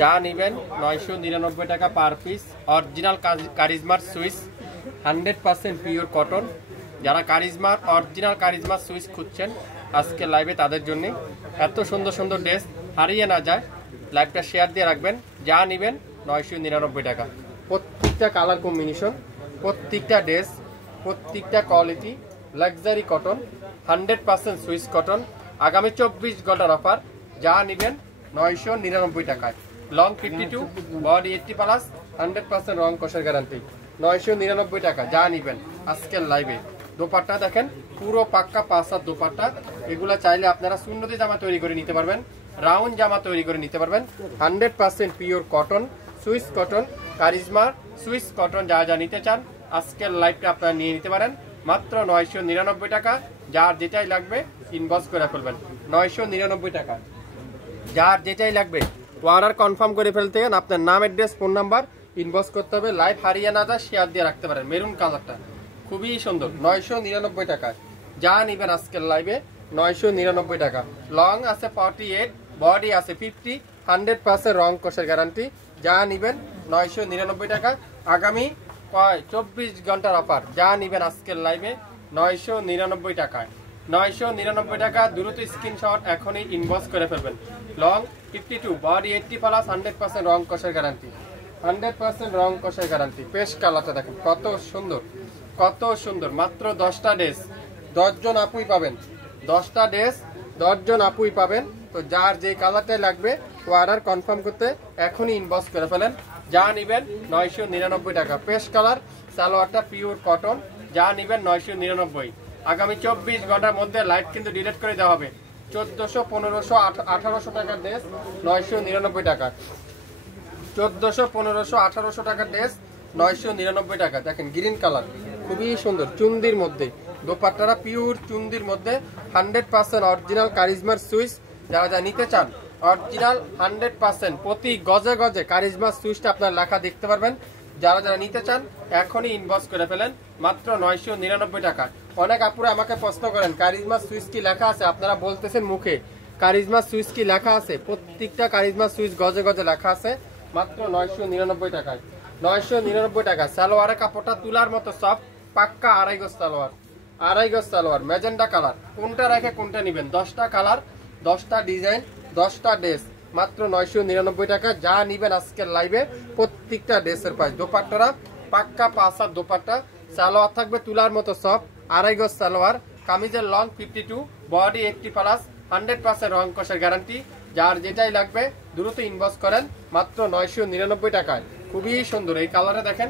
যা নেবেন 999 টাকা পার পিস। অরিজিনাল কারিজমার সুইচ 100% পিওর কটন। যারা কারিজমার অরিজিনাল কারিজমার সুইচ খুঁজছেন আজকে লাইভে তাদের জন্য এত সুন্দর সুন্দর ড্রেস হারিয়ে না যায়, লাইভটা শেয়ার দিয়ে রাখবেন। যা নেবেন 999 টাকা। প্রত্যেকটা কালার কম্বিনেশন, প্রত্যেকটা ড্রেস, প্রত্যেকটা quality luxury cotton, 100% switch cotton. আগামী 24 ঘন্টার অফার। যা নেবেন 999 টাকায়। লং 52, বডি 80+, 100% রং কষের গ্যারান্টি। 999 টাকা। যা নেবেন আজকের লাইভে। দোপাট্টা দেখেন পুরো পাক্কা 5 হাত দোপাট্টা। এগুলা চাইলে আপনারা সুন্নতি জামা তৈরি করে নিতে পারবেন, রাউন্ড জামা তৈরি করে নিতে পারবেন। 100% pure cotton, Swiss cotton, charisma Swiss cotton. যা যা নিতে চান আজকের লাইভটা আপনারা নিয়ে নিতে পারেন মাত্র 999 টাকা। যার যেটাই লাগবে ইনবক্স করে ফেলবেন 999 টাকা। যার যেটাই লাগবে অর্ডার কনফার্ম করে ফেলতে গেলে আপনার নাম, অ্যাড্রেস, ফোন নাম্বার ইনবক্স করতে হবে। লাইভ হারিয়ে না যায় শেয়ার দিয়ে রাখতে পারেন। মেরুন কালারটা খুবই সুন্দর, 999 টাকায়। যা নেবেন আজকের লাইভে 999 টাকা। লং আছে 48, বডি আছে 50, 100% রং কষের গ্যারান্টি। যা নেবেন 999 টাকা। আগামী 24 ঘন্টার অফার। যা নেবেন আজকের লাইভে 999 টাকায়। 999 টাকা। দ্রুত স্ক্রিনশট এখনই ইনবক্স করে ফেলবেন। লং 52, বডি 80+, 100% রং কষের গ্যারান্টি। 100% রং কষের গ্যারান্টি। পেস্ট কালারটা দেখেন কত সুন্দর, কত সুন্দর। মাত্র 10টা ড্রেস, 10 জন আপুই পাবেন। 10টা ড্রেস 10 জন আপুই পাবেন। তো যার যে কালারটাই লাগবে অর্ডার কনফার্ম করতে এখনই ইনবক্স করে ফেলেন। যা নেবেন 999 টাকা। পেস্ট কালার, সালোয়ারটা পিওর কটন। যা নেবেন 999। আগামী 24 ঘন্টার মধ্যে লাইভ কিন্তু ডিলিট করে দেওয়া হবে। 1400, 1500, 1800 টাকার ড্রেস 999 টাকা। 1400, 1500, 1800 টাকার ড্রেস 999 টাকা। দেখেন গ্রিন কালার খুবই সুন্দর, চুন্দির মধ্যে। দোপাট্টারা পিওর চুন্দির মধ্যে, 100% অরিজিনাল কারিজমার সুইচ। যারা যা নিতে চান অরিজিনাল 100% প্রতি গজে গজে কারিজমার সুইচটা আপনার লেখা দেখতে পারবেন। যারা যারা নিতে চান এখনই ইনবক্স করে ফেলেন মাত্র 999 টাকা। অনেক আপুরা আমাকে প্রশ্ন করেন কারিজমার সুইচ কি লেখা আছে, আপনারা বলতেছেন মুখে কারিজমার সুইচ কি লেখা আছে। প্রত্যেকটা কারিজমার সুইচ গজে গজে লেখা আছে মাত্র 999 টাকায়। 999 টাকা। সালোয়ারের কাপড়টা তুলার মতো সফট, পাক্কা 2.5 গজ সালোয়ার। 2.5 গজ সালোয়ার, ম্যাজেন্ডা কালার। কোনটা রেখে কোনটা নেবেন। 10টা কালার, 10টা ডিজাইন, 10টা ড্রেস মাত্র 999 টাকা। যা নিবেন আজকের লাইভে প্রত্যেকটা ড্রেসের প্রাইস। দোপাট্টারা পাক্কা 5 হাত দোপাট্টা। সালোয়ার থাকবে তুলার মতো সফট, 2.5 গজ সালোয়ার। কামিজের লং 52, বডি 80+, 100% রং কষের গ্যারান্টি। যার যেটাই লাগবে দ্রুত ইনবক্স করেন মাত্র 999 টাকায়। খুবই সুন্দর এই কালারে দেখেন,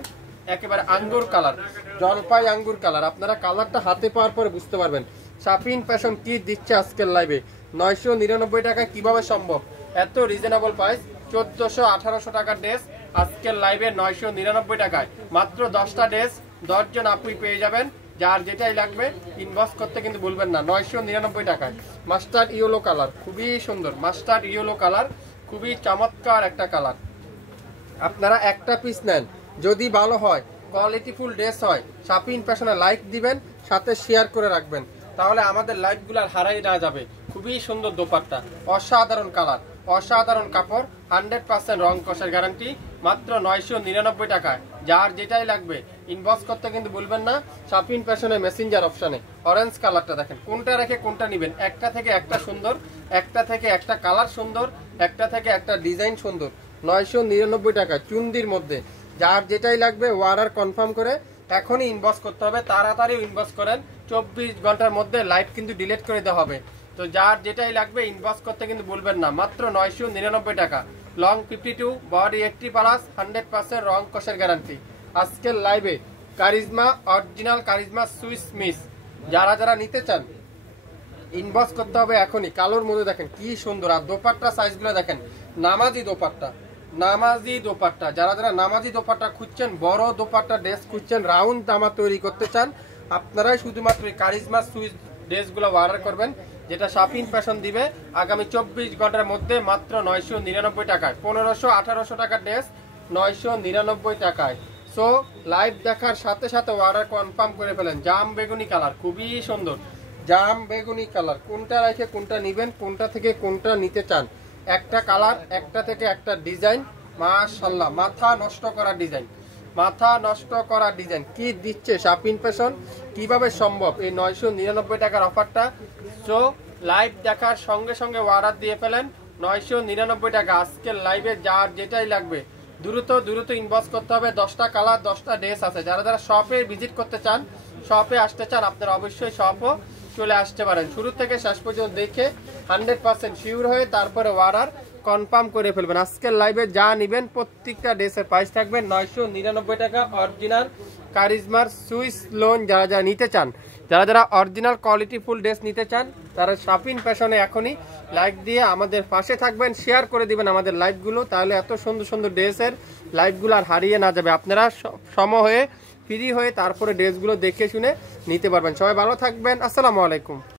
একেবারে আঙ্গুর কালার, জলপাই আঙ্গুর কালার। আপনারা কালারটা হাতে পাওয়ার পরে বুঝতে পারবেন শাপিন ফ্যাশন কি দিচ্ছে আজকের লাইভে। 999 টাকায় কিভাবে সম্ভব এত রিজনেবল প্রাইস। 1400, 1800 টাকার ড্রেস আজকের লাইভে 999 টাকায়। মাত্র 10টা ড্রেস 10 জন আপুই পেয়ে যাবেন। যার যেটাই লাগবে ইনবক্স করতে কিন্তু ভুলবেন না। 999 টাকায়। মাস্টার্ড ইয়েলো কালার খুবই সুন্দর, মাস্টার্ড ইয়েলো কালার খুবই চমৎকার একটা কালার। আপনারা একটা পিস নেন, যদি ভালো হয় কোয়ালিটিফুল ড্রেস হয় শাপিন ফ্যাশনে লাইক দিবেন, সাথে শেয়ার করে রাখবেন, তাহলে আমাদের লাইভগুলো আর হারাই না যাবে। খুবই সুন্দর দোপাট্টা, অসাধারণ কালার, অসাধারণ কাপড়, 100% রং কষের গ্যারান্টি মাত্র 999 টাকায়। যার যেটাই লাগবে ইনবক্স করতে কিন্তু ভুলবেন না। শাপিন ফ্যাশনের মেসেঞ্জার অপশনে অরেঞ্জ কালারটা দেখেন, কোনটা রেখে কোনটা নেবেন। একটা থেকে একটা সুন্দর, একটা থেকে একটা কালার সুন্দর, একটা থেকে একটা ডিজাইন সুন্দর। 999 টাকা চুন্দির মধ্যে। যার যেটাই লাগবে অর্ডার কনফার্ম করে এখনই ইনবক্স করতে হবে। তাড়াতাড়ি ইনবক্স করেন, 24 ঘন্টার মধ্যে লাইভ কিন্তু ডিলিট করে দেওয়া হবে। তো যার যেটাই লাগবে ইনবক্স করতে কিন্তু ভুলবেন না। মাত্র 999 টাকা। লং 52, বডি 80+, 100% রং কষের গ্যারান্টি। আজকের লাইভে charisma original charisma Swiss miss. যারা যারা নিতে চান ইনবক্স করতে হবে এখনই। কালোর মধ্যে দেখেন কি সুন্দর। আর দোপাট্টা সাইজগুলো দেখেন, নামাজি দোপাট্টা, নামাজি দোপাট্টা। যারা যারা নামাজি দোপাট্টা খুঁজছেন, বড় দোপাট্টা ড্রেস খুঁজছেন, রাউন্ড জামা তৈরি করতে চান, আপনারাই শুধুমাত্র কারিজমা সুইস ড্রেসগুলো অর্ডার করবেন, যেটা শাপিন ফ্যাশন দিবে আগামী 24 ঘন্টার মধ্যে মাত্র 999 টাকায়। 1500, 1800 টাকার ড্রেস 999 টাকায়। সো লাইভ দেখার সাথে সাথে অর্ডার কনফার্ম করে ফেলেন। জাম বেগুনি কালার খুবই সুন্দর, জাম বেগুনি কালার। কোনটা রেখে কোনটা নেবেন, কোনটা থেকে কোনটা নিতে চান একটা কালার, একটা থেকে একটা ডিজাইন, মাশাআল্লাহ মাথা নষ্ট করা ডিজাইন, মাথা নষ্ট করা ডিজাইন। কি দিচ্ছে শাপিন ফ্যাশন, কিভাবে সম্ভব এই 999 টাকার অফারটা? সো লাইভ দেখার সঙ্গে সঙ্গে অর্ডার দিয়ে ফেলেন 999 টাকা। আজকের লাইভে যার যেটাই লাগবে দ্রুত ইনবক্স করতে হবে। 10টা কালার 10টা ড্রেস আছে। যারা যারা শপে ভিজিট করতে চান, শপে আসতে চান, আপনারা অবশ্যই শপও চলে আসতে পারেন। শুরু থেকে শেষ পর্যন্ত দেখে 100% শিওর হয়ে তারপরে অর্ডার কনফার্ম করে ফেলবেন। আজকের লাইভে যা নেবেন প্রত্যেকটা ড্রেসের প্রাইস থাকবে 999 টাকা। অরিজিনাল কারিজমার সুইস লোন যারা যারা নিতে চান, যারা যারা অরিজিনাল কোয়ালিটি ফুল ড্রেস নিতে চান, তারা শাপিন ফ্যাশনে এখনই লাইক দিয়ে আমাদের পাশে থাকবেন, শেয়ার করে দিবেন আমাদের লাইভগুলো। তাহলে এত সুন্দর সুন্দর ড্রেসের লাইভগুলো আর হারিয়ে না যাবে। আপনারা সম হয়ে ফ্রি হয়ে তারপরে ড্রেসগুলো দেখে শুনে নিতে পারবেন। সবাই ভালো থাকবেন। আসসালামু আলাইকুম।